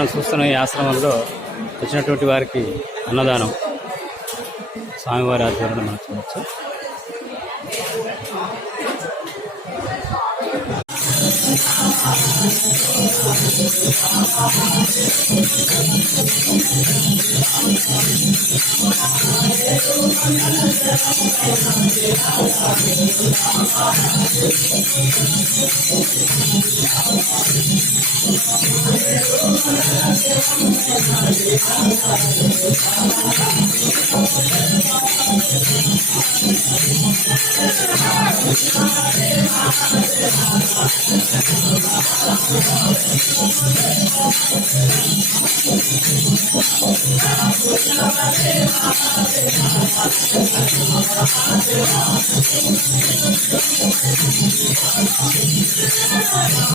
మనం చూస్తున్న ఈ ఆశ్రమంలో వచ్చినటువంటి వారికి అన్నదానం స్వామివారి ఆధ్వర్యంలో మనం చూడవచ్చు.